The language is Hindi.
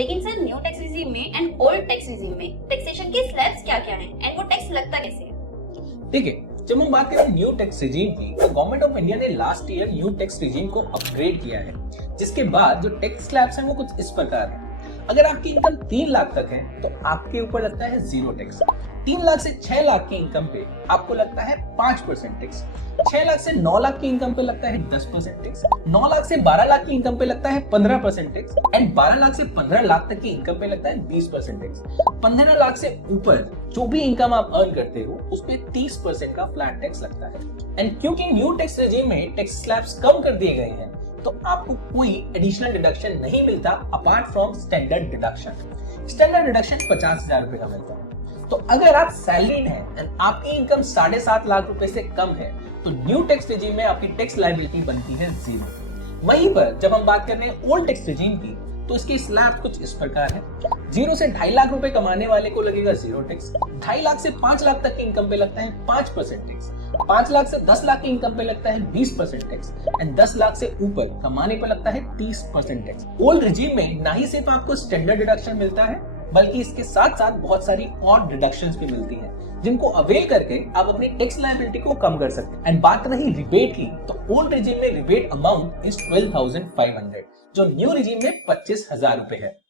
लेकिन सर न्यू टैक्स रिजीम में एंड ओल्ड टैक्स रिजीम में टैक्सेशन के स्लैब्स क्या-क्या हैं एंड वो टैक्स लगता कैसे है? देखिए, जब हम बात करें न्यू टैक्स रिजीम की, तो गवर्नमेंट ऑफ इंडिया ने last year new tax regime को अपग्रेड किया है, जिसके बाद जो टैक्स स्लैब्स हैं वो कुछ इस प्रकार है। अगर आपकी इनकम 3 लाख तक है तो आपके ऊपर लगता है 0 टैक्स। 3 लाख से 6 लाख की इनकम पे आपको लगता है 5% टैक्स। 6 लाख से 9 लाख की इनकम पे लगता है 10% टैक्स। 9 लाख से 12 लाख की इनकम पे लगता है 15% टैक्स एंड 12 लाख से 15 लाख तक की इनकम पे लगता है 20% टैक्स। 15 लाख से ऊपर जो भी इनकम आप अर्न करते हो उस पे 30% का फ्लैट टैक्स लगता है। एंड क्योंकि न्यू टैक्स रेजिम में टैक्स स्लैब्स कम कर दिए गए हैं, तो आपको कोई एडिशनल डिडक्शन नहीं मिलता apart from standard deduction. Standard deduction 50,000 रुपए का मिलता है। तो अगर आप सैलरीड हैं एंड आपकी इनकम 7.5 लाख रुपए से कम है, तो न्यू टैक्स रेजिम में आपकी टैक्स लायबिलिटी बनती है 0। वहीं पर जब हम बात कर रहे हैं ओल्ड टैक्स रेजिम की, तो इसके स्लैब कुछ इस प्रकार है। 0 से 2.5 लाख रुपए कमाने वाले को लगेगा 0 टैक्स। 2.5 लाख से 5 लाख तक की इनकम पे लगता है 5% टैक्स। 5 लाख से 10 लाख की इनकम पे लगता है 20% टैक्स एंड 10 लाख से ऊपर कमाने पे लगता है 30% टैक्स। ओल्ड रिजीम में ना ही सिर्फ आपको स्टैंडर्ड डिडक्शन मिलता है, बल्कि इसके साथ साथ बहुत सारी और डिडक्शंस भी मिलती हैं, जिनको अवेल करके आप अपनी टैक्स लायबिलिटी को कम कर सकते हैं। एंड बात रही रिबेट की, तो ओल्ड रिजीम में रिबेट अमाउंट इज 12,500, जो न्यू रिजीम में 25,000 रुपए है।